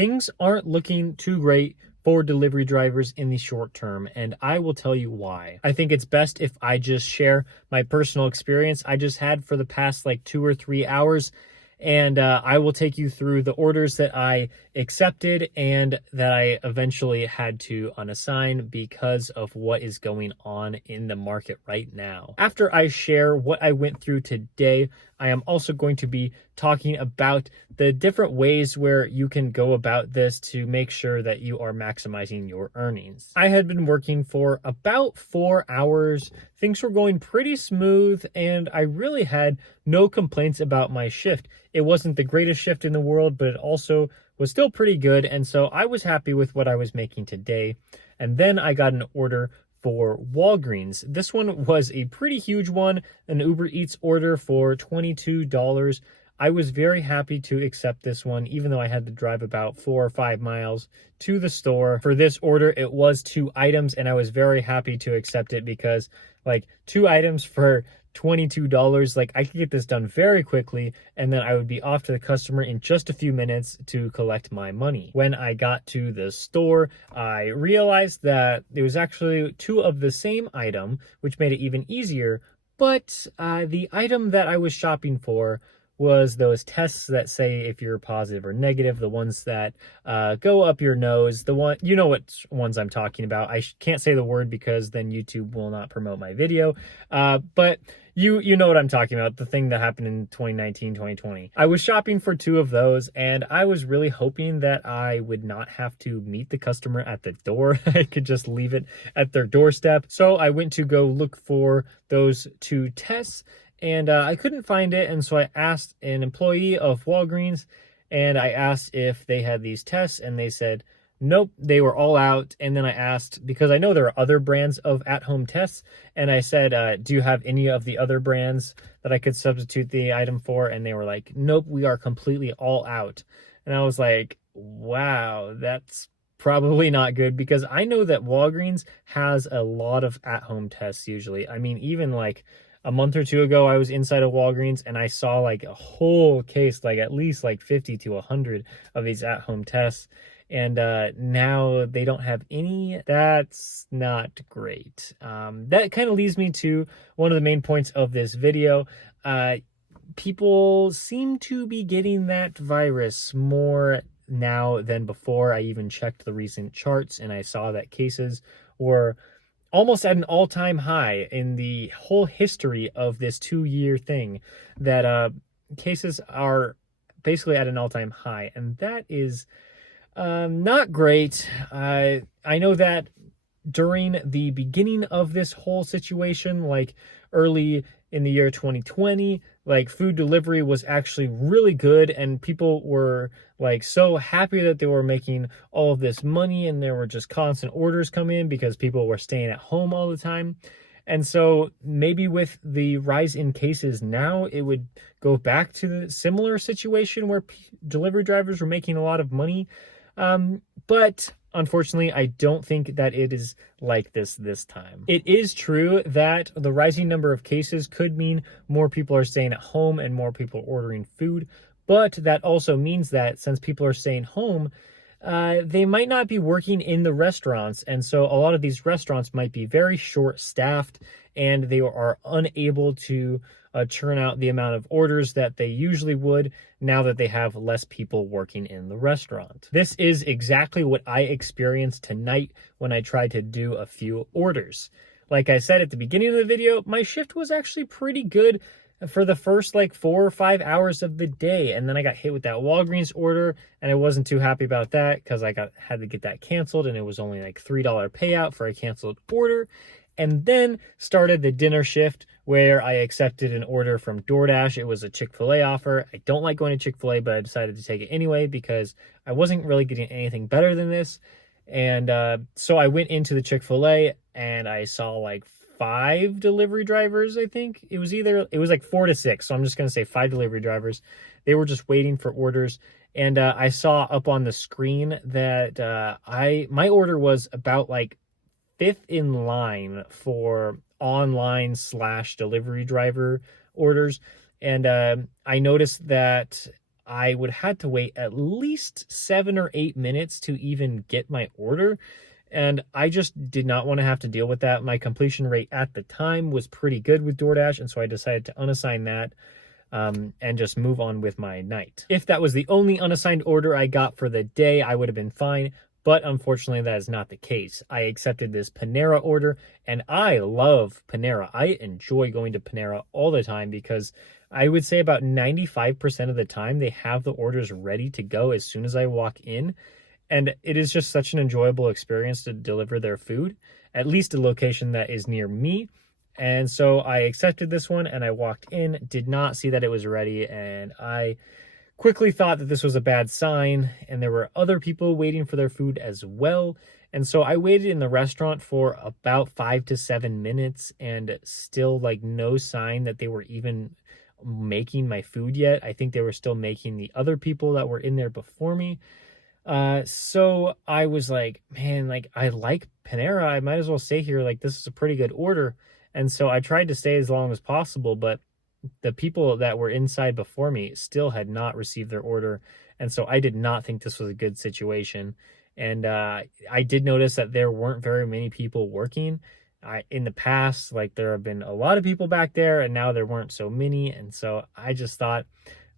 things aren't looking too great for delivery drivers in the short term, and I will tell you why. I think it's best if I just share my personal experience I just had for the past like 2 or 3 hours, and I will take you through the orders that I accepted and that I eventually had to unassign because of what is going on in the market right now. After I share what I went through today, I am also going to be talking about the different ways where you can go about this to make sure that you are maximizing your earnings. I had been working for about 4 hours. Things were going pretty smooth, and I really had no complaints about my shift. It wasn't the greatest shift in the world, but it also was still pretty good, and so I was happy with what I was making today. And then I got an order for Walgreens. This one was a pretty huge one, an Uber Eats order for $22. I was very happy to accept this one, even though I had to drive about 4 or 5 miles to the store. For this order, it was 2 items, and I was very happy to accept it because, like, 2 items for $22, like, I could get this done very quickly, and then I would be off to the customer in just a few minutes to collect my money. When I got to the store, I realized that it was actually 2 of the same item, which made it even easier, but the item that I was shopping for was those tests that say if you're positive or negative, the ones that go up your nose, the one, you know what ones I'm talking about. I can't say the word because then YouTube will not promote my video, but you know what I'm talking about, the thing that happened in 2019, 2020. I was shopping for 2 of those, and I was really hoping that I would not have to meet the customer at the door. I could just leave it at their doorstep. So I went to go look for those 2 tests, and I couldn't find it, and so I asked an employee of Walgreens, and I asked if they had these tests, and they said, nope, they were all out. And then I asked, because I know there are other brands of at-home tests, and I said, do you have any of the other brands that I could substitute the item for? And they were like, nope, we are completely all out. And I was like, wow, that's probably not good, because I know that Walgreens has a lot of at-home tests usually. I mean, even like a month or 2 ago, I was inside of Walgreens and I saw like a whole case, like at least like 50 to 100 of these at-home tests. And now they don't have any. That's not great. That kind of leads me to one of the main points of this video. People seem to be getting that virus more now than before. I even checked the recent charts and I saw that cases were almost at an all-time high in the whole history of this 2-year thing, that cases are basically at an all-time high, and that is not great. I know that during the beginning of this whole situation, like early in the year 2020, like food delivery was actually really good, and people were like so happy that they were making all of this money, and there were just constant orders come in because people were staying at home all the time. And so maybe with the rise in cases now, it would go back to the similar situation where delivery drivers were making a lot of money. But unfortunately, I don't think that it is like this time. It is true that the rising number of cases could mean more people are staying at home and more people are ordering food. But that also means that since people are staying home, they might not be working in the restaurants. And so a lot of these restaurants might be very short-staffed, and they are unable to churn out the amount of orders that they usually would now that they have less people working in the restaurant. This is exactly what I experienced tonight when I tried to do a few orders. Like I said at the beginning of the video, my shift was actually pretty good for the first like 4 or 5 hours of the day, and then I got hit with that Walgreens order, and I wasn't too happy about that because I had to get that canceled, and it was only like $3 payout for a canceled order. And then started the dinner shift where I accepted an order from DoorDash. It was a Chick-Fil-A offer. I don't like going to Chick-Fil-A, but I decided to take it anyway because I wasn't really getting anything better than this. And so I went into the Chick-Fil-A and I saw like 5 delivery drivers, I think. It was like 4 to 6. So I'm just going to say 5 delivery drivers. They were just waiting for orders. And I saw up on the screen that my order was about like 5th in line for online/delivery driver orders. And I noticed that I would have to wait at least 7 or 8 minutes to even get my order. And I just did not want to have to deal with that. My completion rate at the time was pretty good with DoorDash, and so I decided to unassign that and just move on with my night. If that was the only unassigned order I got for the day, I would have been fine. But unfortunately, that is not the case. I accepted this Panera order, and I love Panera. I enjoy going to Panera all the time because I would say about 95% of the time they have the orders ready to go as soon as I walk in. And it is just such an enjoyable experience to deliver their food, at least a location that is near me. And so I accepted this one and I walked in, did not see that it was ready, and I quickly thought that this was a bad sign, and there were other people waiting for their food as well. And so I waited in the restaurant for about 5 to 7 minutes and still like no sign that they were even making my food yet. I think they were still making the other people that were in there before me. So I was like, man, like I like Panera. I might as well stay here. Like this is a pretty good order. And so I tried to stay as long as possible, but the people that were inside before me still had not received their order. And so I did not think this was a good situation. And I did notice that there weren't very many people working. In the past, like there have been a lot of people back there, and now there weren't so many. And so I just thought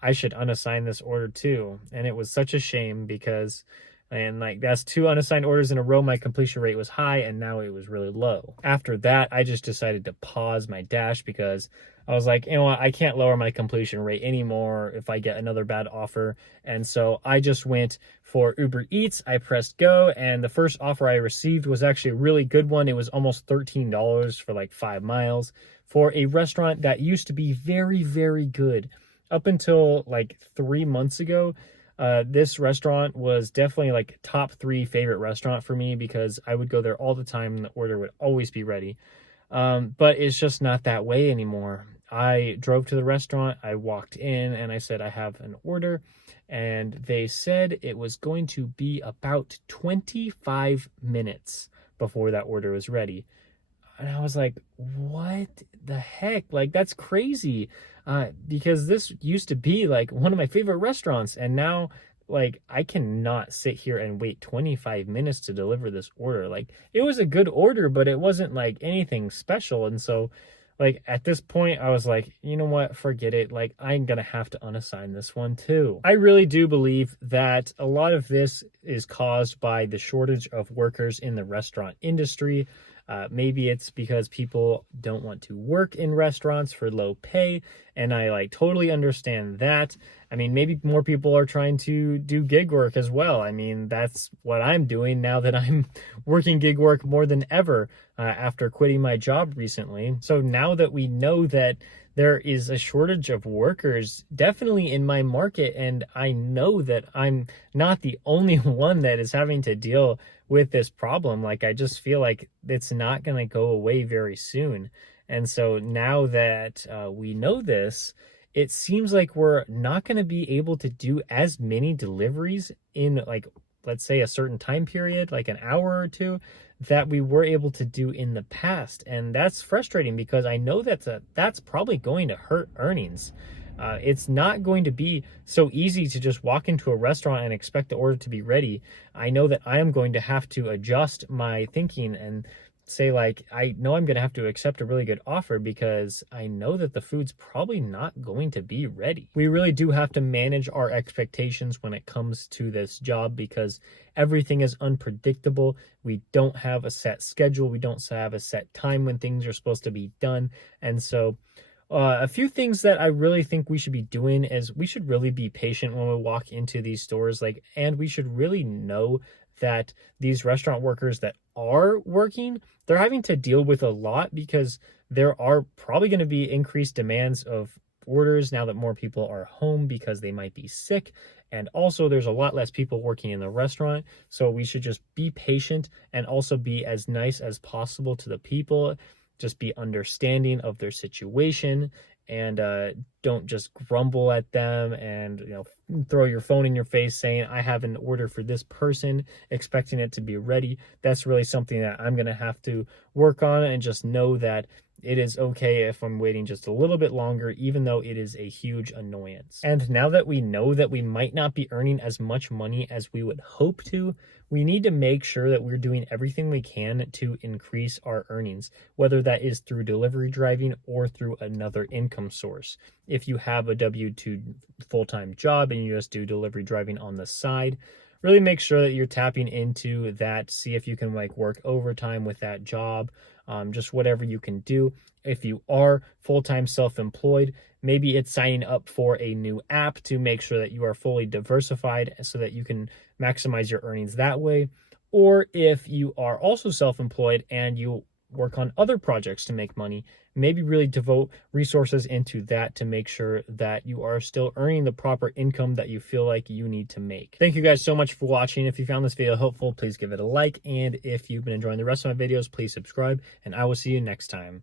I should unassign this order too. And it was such a shame because, and like that's 2 unassigned orders in a row. My completion rate was high and now it was really low. After that, I just decided to pause my dash because I was like, you know what, I can't lower my completion rate anymore if I get another bad offer. And so I just went for Uber Eats. I pressed go, and the first offer I received was actually a really good one. It was almost $13 for like 5 miles for a restaurant that used to be very, very good. Up until like 3 months ago, this restaurant was definitely like top 3 favorite restaurant for me because I would go there all the time and the order would always be ready. But it's just not that way anymore. I drove to the restaurant, I walked in, and I said I have an order, and they said it was going to be about 25 minutes before that order was ready. And I was like, what the heck? Like, that's crazy. Because this used to be like one of my favorite restaurants. And now, like, I cannot sit here and wait 25 minutes to deliver this order. Like, it was a good order, but it wasn't like anything special. And so, like, at this point, I was like, you know what? Forget it. Like, I'm going to have to unassign this one too. I really do believe that a lot of this is caused by the shortage of workers in the restaurant industry. Maybe it's because people don't want to work in restaurants for low pay, and I like totally understand that. I mean, maybe more people are trying to do gig work as well. I mean, that's what I'm doing now that I'm working gig work more than ever after quitting my job recently. So now that we know that there is a shortage of workers definitely in my market, and I know that I'm not the only one that is having to deal with this problem. Like, I just feel like it's not going to go away very soon. And so now that we know this, it seems like we're not going to be able to do as many deliveries in, like, let's say a certain time period, like an hour or two, that we were able to do in the past. And that's frustrating because I know that's probably going to hurt earnings. It's not going to be so easy to just walk into a restaurant and expect the order to be ready. I know that I am going to have to adjust my thinking and say, like, I know I'm going to have to accept a really good offer because I know that the food's probably not going to be ready. We really do have to manage our expectations when it comes to this job because everything is unpredictable. We don't have a set schedule. We don't have a set time when things are supposed to be done. And so a few things that I really think we should be doing is we should really be patient when we walk into these stores, like, and we should really know that these restaurant workers that are working, they're having to deal with a lot because there are probably going to be increased demands of orders now that more people are home because they might be sick. And also there's a lot less people working in the restaurant. So we should just be patient and also be as nice as possible to the people. Just be understanding of their situation and don't just grumble at them and, you know, throw your phone in your face saying, I have an order for this person, expecting it to be ready. That's really something that I'm going to have to work on, and just know that it is okay if I'm waiting just a little bit longer, even though it is a huge annoyance. And now that we know that we might not be earning as much money as we would hope to, we need to make sure that we're doing everything we can to increase our earnings, whether that is through delivery driving or through another income source. If you have a W-2 full-time job and you just do delivery driving on the side, really make sure that you're tapping into that. See if you can like work overtime with that job, just whatever you can do. If you are full-time self-employed, maybe it's signing up for a new app to make sure that you are fully diversified so that you can maximize your earnings that way. Or if you are also self-employed and you work on other projects to make money, maybe really devote resources into that to make sure that you are still earning the proper income that you feel like you need to make. Thank you guys so much for watching. If you found this video helpful, please give it a like. And if you've been enjoying the rest of my videos, please subscribe, and I will see you next time.